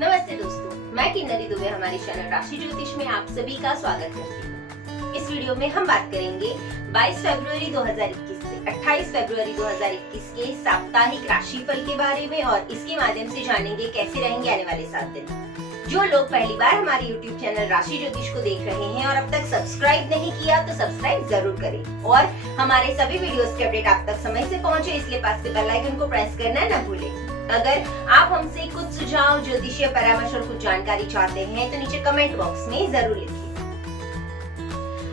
नमस्ते दोस्तों, मैं किन्नरी दुबे हमारे चैनल राशि ज्योतिष में आप सभी का स्वागत करती हूँ। इस वीडियो में हम बात करेंगे 22 फरवरी 2021 से 28 फरवरी 2021 के साप्ताहिक राशिफल के बारे में और इसके माध्यम से जानेंगे कैसे रहेंगे आने वाले 7 दिन। जो लोग पहली बार हमारे YouTube चैनल राशि ज्योतिष को देख रहे हैं और अब तक सब्सक्राइब नहीं किया तो सब्सक्राइब जरूर करें और हमारे सभी वीडियोस के अपडेट आप तक समय से पहुंचे, इसलिए पास के बेल आइकन को प्रेस करना न भूलें। अगर आप हमसे कुछ सुझाव, ज्योतिषीय परामर्श और कुछ जानकारी चाहते हैं तो नीचे कमेंट बॉक्स में जरूर लिखिए।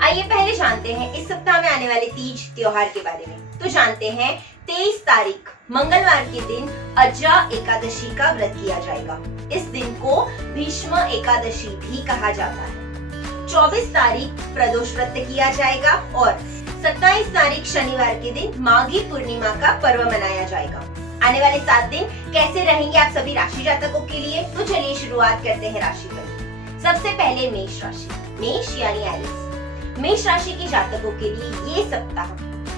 आइए पहले जानते हैं इस सप्ताह में आने वाले तीज त्योहार के बारे में। तो जानते हैं 23 तारीख मंगलवार के दिन अजा एकादशी का व्रत किया जाएगा। इस दिन को भीष्म एकादशी भी कहा जाता है। 24 तारीख प्रदोष व्रत किया जाएगा और 27 तारीख शनिवार के दिन माघी पूर्णिमा का पर्व मनाया जाएगा। आने वाले 7 दिन कैसे रहेंगे आप सभी राशि जातकों के लिए, तो चलिए शुरुआत करते हैं राशिफल। सबसे पहले मेष राशि, मेष यानी एरिस। मेष राशि के जातकों के लिए ये सप्ताह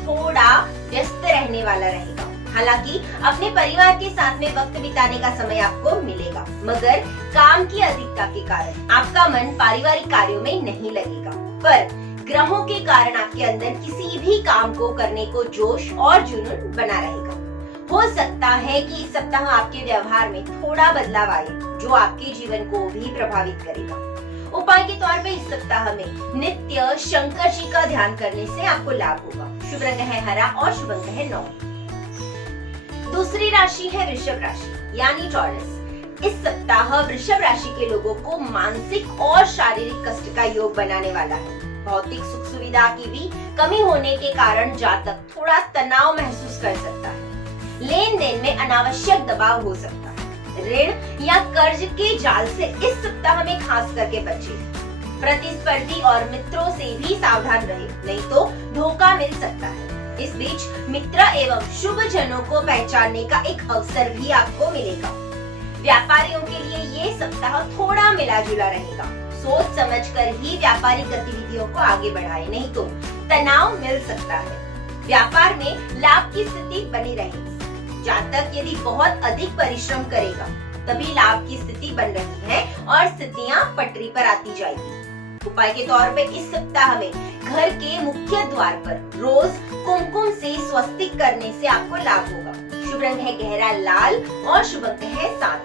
थोड़ा व्यस्त रहने वाला रहेगा। हालांकि अपने परिवार के साथ में वक्त बिताने का समय आपको मिलेगा, मगर काम की अधिकता के कारण आपका मन पारिवारिक कार्यों में नहीं लगेगा। पर ग्रहों के कारण आपके अंदर किसी भी काम को करने को जोश और जुनून बना रहेगा। हो सकता है कि इस सप्ताह आपके व्यवहार में थोड़ा बदलाव आए जो आपके जीवन को भी प्रभावित करेगा। उपाय के तौर पे इस सप्ताह में नित्य शंकर जी का ध्यान करने से आपको लाभ होगा। शुभ रंग है हरा और शुभ अंक है 9। दूसरी राशि है वृषभ राशि यानी टॉरस। इस सप्ताह वृषभ राशि के लोगों को मानसिक और शारीरिक कष्ट का योग बनाने वाला है। भौतिक सुख सुविधा की भी कमी होने के कारण जातक थोड़ा तनाव महसूस कर सकता है। लेन देन में अनावश्यक दबाव हो सकता है। ऋण या कर्ज के जाल से इस सप्ताह में खास करके बचें। प्रतिस्पर्धी और मित्रों से भी सावधान रहे, नहीं तो धोखा मिल सकता है। इस बीच मित्र एवं शुभ जनों को पहचानने का एक अवसर भी आपको मिलेगा। व्यापारियों के लिए ये सप्ताह थोड़ा मिला जुला रहेगा। सोच समझकर ही व्यापारिक गतिविधियों को आगे बढ़ाएं, नहीं तो तनाव मिल सकता है। व्यापार में लाभ की स्थिति बनी रहेगी। जातक यदि बहुत अधिक परिश्रम करेगा तभी लाभ की स्थिति बन रही है और स्थितियां पटरी पर आती जाएगी। उपाय के तौर पे इस सप्ताह में घर के मुख्य द्वार पर रोज कुमकुम से स्वस्तिक करने से आपको लाभ होगा। शुभ रंग है गहरा लाल और शुभ अंक है 7।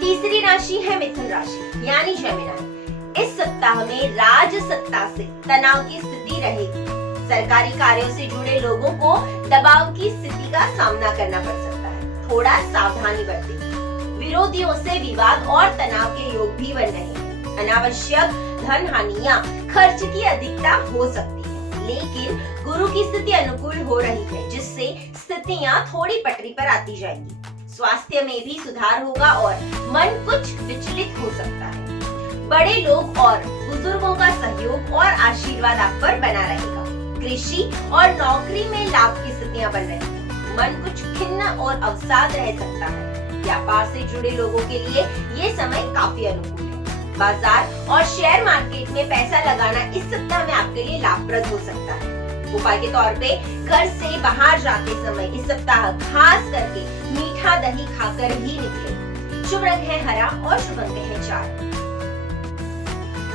तीसरी राशि है मिथुन राशि यानी जेमिनी। इस सप्ताह में राज सत्ता से तनाव की स्थिति रहेगी। सरकारी कार्यों से जुड़े लोगों को दबाव की स्थिति का सामना करना पड़ सकता है। थोड़ा सावधानी बरतें। विरोधियों से विवाद और तनाव के योग भी बन रहे हैं। अनावश्यक धन हानि या खर्च की अधिकता हो सकती है, लेकिन गुरु की स्थिति अनुकूल हो रही है, जिससे स्थितियां थोड़ी पटरी पर आती जाएंगी। स्वास्थ्य में भी सुधार होगा और मन कुछ विचलित हो सकता है। बड़े लोग और बुजुर्गों का सहयोग और आशीर्वाद आप पर बना रहेगा। कृषि और नौकरी में लाभ की स्थितियां बन रही हैं। मन कुछ खिन्न और अवसाद रह सकता है। व्यापार से जुड़े लोगों के लिए ये समय काफी अनुकूल है। बाजार और शेयर मार्केट में पैसा लगाना इस सप्ताह में आपके लिए लाभप्रद हो सकता है। उपाय के तौर पे घर से बाहर जाते समय इस सप्ताह खास करके मीठा दही खाकर ही निकले। शुभ रंग है हरा और शुभ अंक है 4।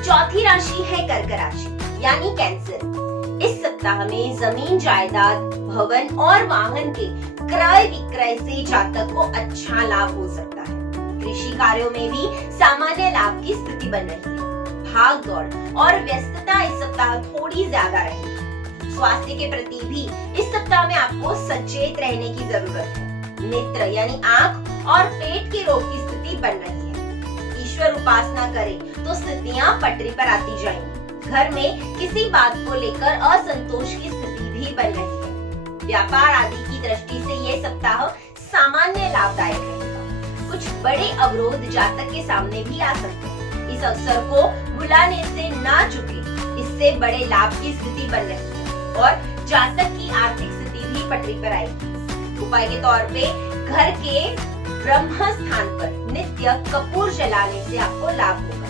चौथी राशि है कर्क राशि यानी कैंसर। इस सप्ताह में जमीन, जायदाद, भवन और वाहन के क्रय विक्रय से जातक को अच्छा लाभ हो सकता है। कृषि कार्यों में भी सामान्य लाभ की स्थिति बन रही है। भाग दौड़ और व्यस्तता इस सप्ताह थोड़ी ज्यादा रहेगी। स्वास्थ्य के प्रति भी इस सप्ताह में आपको सचेत रहने की जरूरत है। नेत्र यानी आंख और पेट के रोग की स्थिति बन रही है। ईश्वर उपासना करें तो स्थितियां पटरी पर आती जाएंगी। घर में किसी बात को लेकर असंतोष की स्थिति भी बन रही है। व्यापार आदि की दृष्टि से ये सप्ताह सामान्य लाभदायक रहेगा। कुछ बड़े अवरोध जातक के सामने भी आ सकते हैं। इस अवसर को बुलाने से ना चुके, इससे बड़े लाभ की स्थिति बन रही है और जातक की आर्थिक स्थिति भी पटरी पर आएगी। उपाय के तौर पे घर के ब्रह्म स्थान पर नित्य कपूर जलाने से आपको लाभ होगा।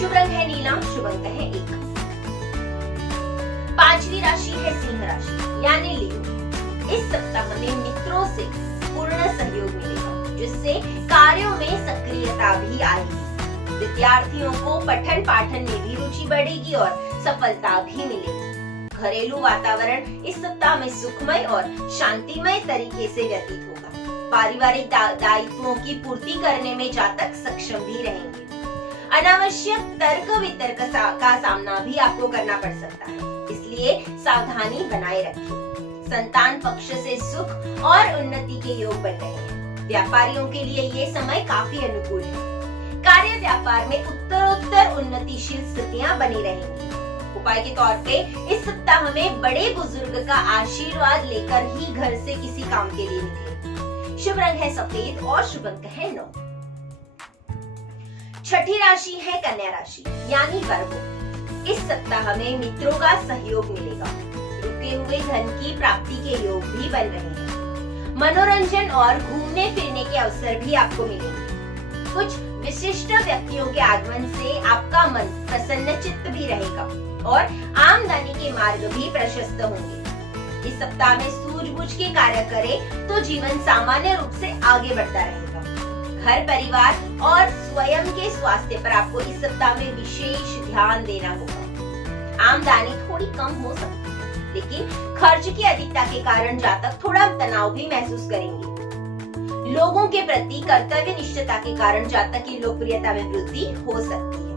शुभ रंग है नीला, शुभ अंक है 1। पांचवी राशि है सिंह राशि यानी लियो। इस सप्ताह में मित्रों से पूर्ण सहयोग मिलेगा। जिससे कार्यों में सक्रियता भी आएगी। विद्यार्थियों को पठन पाठन में भी रुचि बढ़ेगी और सफलता भी मिलेगी। घरेलू वातावरण इस सप्ताह में सुखमय और शांतिमय तरीके से व्यतीत होगा। पारिवारिक दायित्वों की पूर्ति करने में जातक सक्षम भी रहेंगे। अनावश्यक तर्क वितर्क का सामना भी आपको करना पड़ सकता है, इसलिए सावधानी बनाए रखिए। संतान पक्ष से सुख और उन्नति के योग बन रहे हैं। व्यापारियों के लिए ये समय काफी अनुकूल है। कार्य व्यापार में उत्तरोत्तर उन्नतिशील स्थितियां बनी रहेंगी। उपाय के तौर पे इस सप्ताह में बड़े बुजुर्ग का आशीर्वाद लेकर ही घर से किसी काम के लिए निकले। शुभ रंग है सफेद और शुभ अंक है 9। छठी राशि है कन्या राशि यानी वर्गो। इस सप्ताह में मित्रों का सहयोग मिलेगा। रुके हुए धन की प्राप्ति के योग भी बन रहे हैं। मनोरंजन और घूमने फिरने के अवसर भी आपको मिलेंगे। कुछ विशिष्ट व्यक्तियों के आगमन से आपका मन प्रसन्नचित्त भी रहेगा और आमदनी के मार्ग भी प्रशस्त होंगे। इस सप्ताह में सूझबूझ के कार्य करें तो जीवन सामान्य रूप से आगे बढ़ता रहेगा। घर परिवार और स्वयं के स्वास्थ्य पर आपको इस सप्ताह में विशेष ध्यान देना होगा। आमदनी थोड़ी कम हो सकती है, लेकिन खर्च की अधिकता के कारण जातक थोड़ा तनाव भी महसूस करेंगे। लोगों के प्रति कर्तव्य निष्ठता के कारण जातक की लोकप्रियता में वृद्धि हो सकती है।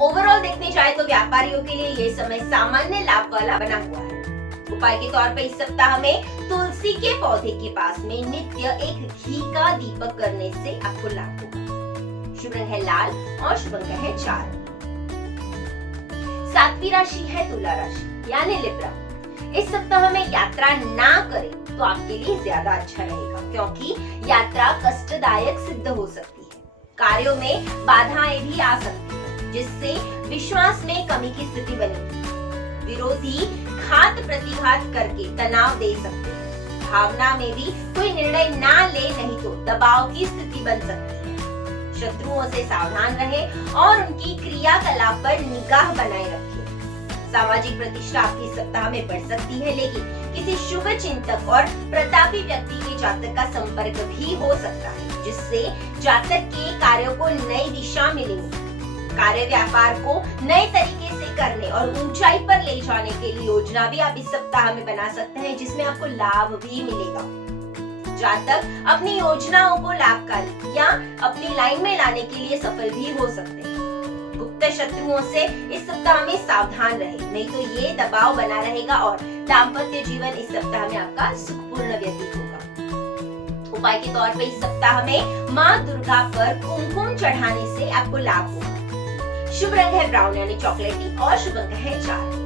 ओवरऑल देखने जाए तो व्यापारियों के लिए ये समय सामान्य लाभ वाला बना हुआ है। उपाय के तौर पर इस सप्ताह में तुलसी के पौधे के पास में नित्य एक घी का दीपक करने से आपको लाभ होगा। शुभ रंग है लाल और शुभ अंक है 4। 7वीं राशि है तुला राशि यानी लिब्रा। इस सप्ताह में यात्रा ना करें तो आपके लिए ज्यादा अच्छा रहेगा, क्योंकि यात्रा कष्टदायक सिद्ध हो सकती है। कार्यों में बाधाएं भी आ सकती है, जिससे विश्वास में कमी की स्थिति बनेगी। विरोधी घात प्रतिघात करके तनाव दे सकते हैं। भावना में भी कोई निर्णय ना ले, नहीं तो दबाव की स्थिति बन सकती है। शत्रुओं से सावधान रहें और उनकी क्रियाकलाप पर निगाह बनाए रखें। सामाजिक प्रतिष्ठा आपकी सप्ताह में बढ़ सकती है, लेकिन किसी शुभ चिंतक और प्रतापी व्यक्ति के जातक का संपर्क भी हो सकता है, जिससे जातक के कार्यों को नई दिशा मिलेगी। कार्य व्यापार को नए तरीके से करने और ऊंचाई पर ले जाने के लिए योजना भी आप इस सप्ताह में बना सकते हैं, जिसमें आपको लाभ भी मिलेगा। जातक अपनी योजनाओं को लाभकारी या अपनी लाइन में लाने के लिए सफल भी हो सकते हैं। गुप्त शत्रुओं से इस सप्ताह में सावधान रहे, नहीं तो ये दबाव बना रहेगा और दाम्पत्य जीवन इस सप्ताह में आपका सुखपूर्ण व्यतीत होगा। उपाय के तौर पर इस सप्ताह में माँ दुर्गा पर कुमकुम चढ़ाने से आपको लाभ होगा। शुभ रंग है ब्राउन यानी चॉकलेटी और शुभ अंक है 4।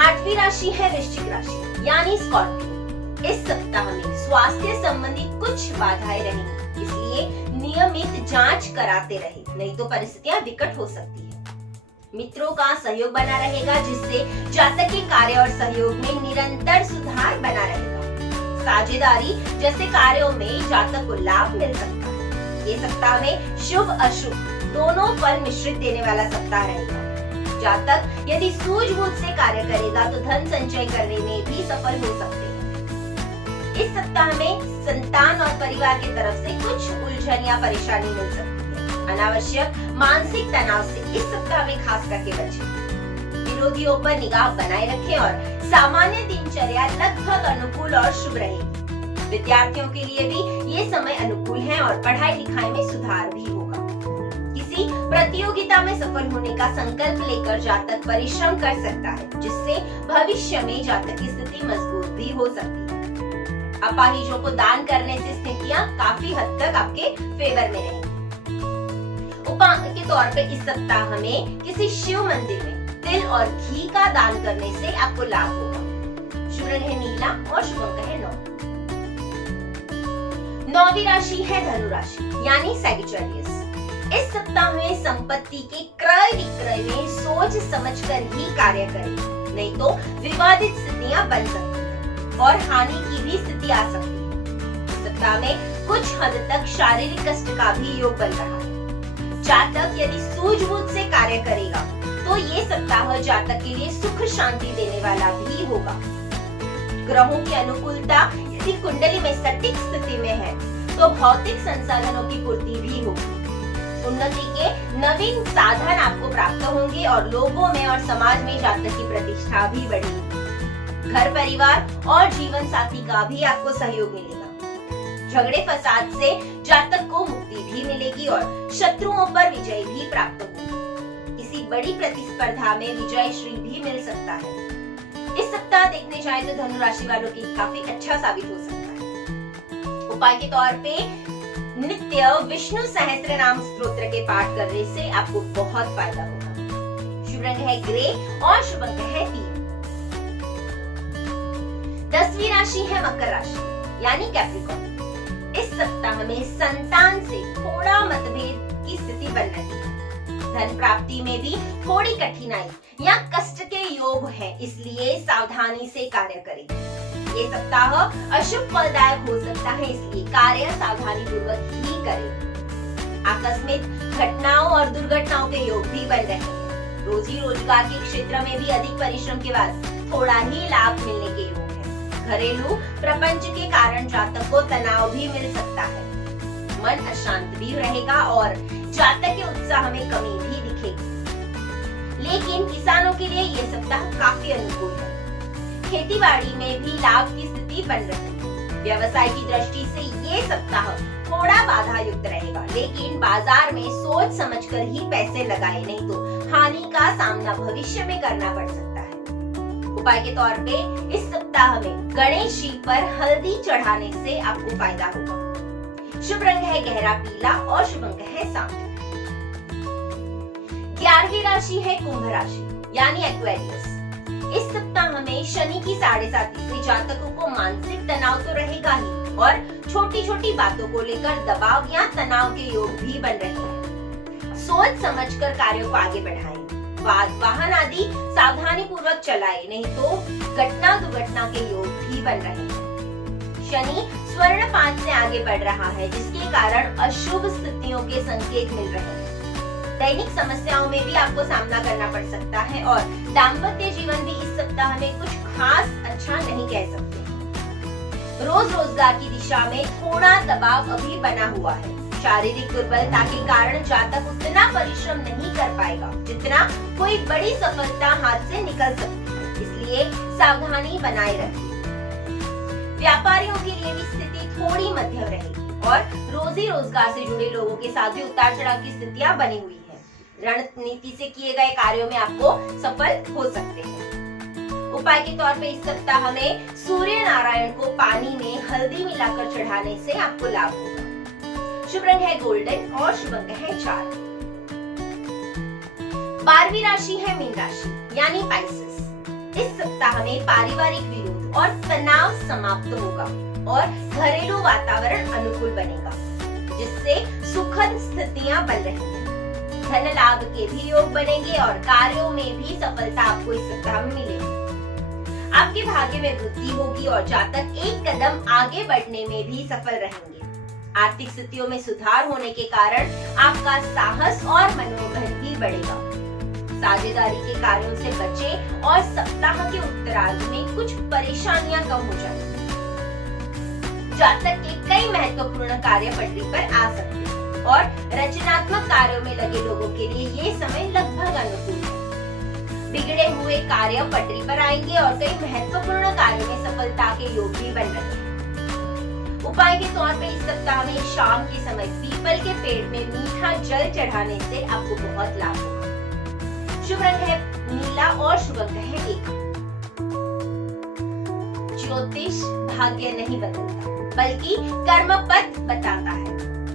8वीं राशि है वृश्चिक राशि यानी स्कॉर्पियो। इस सप्ताह में स्वास्थ्य संबंधित कुछ बाधाएं रहेंगी, इसलिए नियमित जांच कराते रहे, नहीं तो परिस्थितियां विकट हो सकती है। मित्रों का सहयोग बना रहेगा, जिससे जातक के कार्य और सहयोग में निरंतर सुधार बना रहेगा। साझेदारी जैसे कार्यों में जातक को लाभ मिल सकता है। ये सप्ताह में शुभ अशुभ दोनों फल मिश्रित देने वाला सप्ताह रहेगा। जातक यदि सूझबूझ से कार्य करेगा तो धन संचय करने में भी सफल हो सकते हैं। इस सप्ताह में संतान और परिवार की तरफ से कुछ उलझन या परेशानी मिल सकती है। अनावश्यक मानसिक तनाव से इस सप्ताह में खास करके बचें। विरोधियों पर निगाह बनाए रखें और सामान्य दिनचर्या लगभग अनुकूल और शुभ रहेगी। विद्यार्थियों के लिए भी ये समय अनुकूल है और पढ़ाई लिखाई में सुधार भी होगा। प्रतियोगिता में सफल होने का संकल्प लेकर जातक परिश्रम कर सकता है, जिससे भविष्य में जातक की स्थिति मजबूत भी हो सकती है। अपाहिजों को दान करने से स्थितियां काफी हद तक आपके फेवर में रहेंगी। उपाय के तौर पे इस सप्ताह में किसी शिव मंदिर में तिल और घी का दान करने से आपको लाभ होगा। शुभ रंग है नीला और शुभ अंक है 9। 9वीं राशि है धनु राशि यानी सैजिटेरियस। इस सप्ताह में संपत्ति के क्रय विक्रय में सोच समझकर ही कार्य करें, नहीं तो विवादित स्थितियां बन सकती हैं और हानि की भी स्थिति आ सकती है। इस सप्ताह में कुछ हद तक शारीरिक कष्ट का भी योग बन रहा है। जातक यदि सूझबूझ से कार्य करेगा तो ये सप्ताह जातक के लिए सुख शांति देने वाला भी होगा। ग्रहों की अनुकूलता किसी कुंडली में सटीक स्थिति में है तो भौतिक संसाधनों की पूर्ति भी होगी। उन्नति के नवीन साधन आपको प्राप्त होंगे और लोगों में और समाज में जातक की प्रतिष्ठा भी बढ़ेगी। घर परिवार और जीवन साथी का भी आपको सहयोग मिलेगा। झगड़े फसाद से जातक को मुक्ति भी मिलेगी और शत्रुओं पर विजय भी प्राप्त होगी। किसी बड़ी प्रतिस्पर्धा में विजय श्री भी मिल सकता है। इस सप्ताह देखने जाए तो धनु राशि वालों की काफी अच्छा साबित हो सकता है। उपाय के तौर पे नित्य विष्णु सहस्त्र नाम स्तोत्र के पाठ करने से आपको बहुत फायदा होगा। शुभ रंग है ग्रे और शुभ अंक है 3। 10वीं राशि है मकर राशि यानी कैप्रिकॉर्न। इस सप्ताह में संतान से थोड़ा मतभेद की स्थिति बन रही है। धन प्राप्ति में भी थोड़ी कठिनाई या कष्ट के योग है, इसलिए सावधानी से कार्य करें। ये सप्ताह अशुभ फलदायक हो सकता है, इसलिए कार्य सावधानी पूर्वक ही करें। आकस्मिक घटनाओं और दुर्घटनाओं के योग भी बन रहे हैं। रोजी रोजगार के क्षेत्र में भी अधिक परिश्रम के बाद थोड़ा ही लाभ मिलने के योग है। घरेलू प्रपंच के कारण जातक को तनाव भी मिल सकता है। मन अशांत भी रहेगा और जातक के उत्साह में कमी भी दिखेगी। लेकिन किसानों के लिए ये सप्ताह काफी अनुकूल है। खेतीबाड़ी में भी लाभ की स्थिति बन रही है। व्यवसाय की दृष्टि से ये सप्ताह थोड़ा बाधा युक्त रहेगा, लेकिन बाजार में सोच समझकर ही पैसे लगाए, नहीं तो हानि का सामना भविष्य में करना पड़ सकता है। उपाय के तौर पे इस सप्ताह में गणेश जी पर हल्दी चढ़ाने से आपको फायदा होगा। शुभ रंग है गहरा पीला और शुभ अंक है 7। 11वीं राशि है कुंभ राशि यानी एक्वेरियस। इस सप्ताह में शनि की 7.5 से जातकों को मानसिक तनाव तो रहेगा ही और छोटी छोटी बातों को लेकर दबाव या तनाव के योग भी बन रहे हैं। सोच समझकर कार्यों को आगे बढ़ाएं। वाहन आदि सावधानी पूर्वक चलाएं, नहीं तो घटना दुर्घटना के योग भी बन रहे हैं। शनि स्वर्ण 5 से आगे बढ़ रहा है, जिसके कारण अशुभ स्थितियों के संकेत मिल रहे हैं। दैनिक समस्याओं में भी आपको सामना करना पड़ सकता है और दाम्पत्य जीवन भी इस सप्ताह में कुछ खास अच्छा नहीं कह सकते। रोज रोजगार की दिशा में थोड़ा दबाव अभी बना हुआ है। शारीरिक दुर्बलता के कारण जातक उतना परिश्रम नहीं कर पाएगा जितना कोई बड़ी सफलता हाथ से निकल सकती है, इसलिए सावधानी बनाए रखें। व्यापारियों के लिए भी स्थिति थोड़ी मध्यम रहेगी और रोजी रोजगार से जुड़े लोगों के साथ भी उतार चढ़ाव की स्थितियां बनी हुई है। रणनीति से किए गए कार्यों में आपको सफल हो सकते हैं। उपाय के तौर पे इस सप्ताह में सूर्य नारायण को पानी में हल्दी मिलाकर चढ़ाने से आपको लाभ होगा। शुभ रंग है गोल्डन और शुभ अंक है 4। 12वीं राशि है मीन राशि यानी पाइसेस। इस सप्ताह में पारिवारिक विरोध और तनाव समाप्त होगा और घरेलू वातावरण अनुकूल बनेगा, जिससे सुखद स्थितियां बन रही हैं। धन लाभ के भी योग बनेंगे और कार्यों में भी सफलता आपको इस सप्ताह में मिलेगी। आपके भाग्य में वृद्धि होगी और जातक एक कदम आगे बढ़ने में भी सफल रहेंगे। आर्थिक स्थितियों में सुधार होने के कारण आपका साहस और मनोबल भी बढ़ेगा। साझेदारी के कार्यों से बचें और सप्ताह के उत्तरार्ध में कुछ परेशानियां कम हो जाएंगी। जातक के कई महत्वपूर्ण कार्य पटरी पर आ सकते हैं और रचनात्मक कार्यों में लगे लोगों के लिए ये समय लगभग अनुकूल है। बिगड़े हुए कार्य पटरी पर आएंगे और कई महत्वपूर्ण कार्यों में सफलता के योग भी बन रहे हैं। उपाय के तौर पे इस सप्ताह में शाम के समय पीपल के पेड़ में मीठा जल चढ़ाने से आपको बहुत लाभ होगा। शुभ रंग है नीला और शुभ अंक है 1। ज्योतिष भाग्य नहीं बदलता, बल्कि कर्म पथ बताता है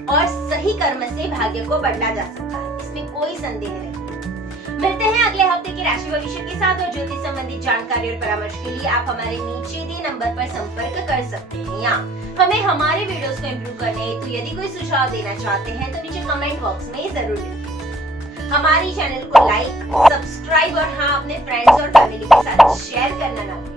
और सही कर्म से भाग्य को बढ़ाया जा सकता है, इसमें कोई संदेह नहीं। मिलते हैं अगले हफ्ते की राशि भविष्य के साथ और ज्योतिष संबंधित जानकारी और परामर्श के लिए आप हमारे नीचे दिए नंबर पर संपर्क कर सकते हैं या हमें हमारे वीडियोस को इम्प्रूव करने हेतु यदि कोई सुझाव देना चाहते हैं तो नीचे कमेंट बॉक्स में जरूर लिखिए। हमारी चैनल को लाइक, सब्सक्राइब और हाँ अपने फ्रेंड्स और फैमिली के साथ शेयर करना ना भूलें।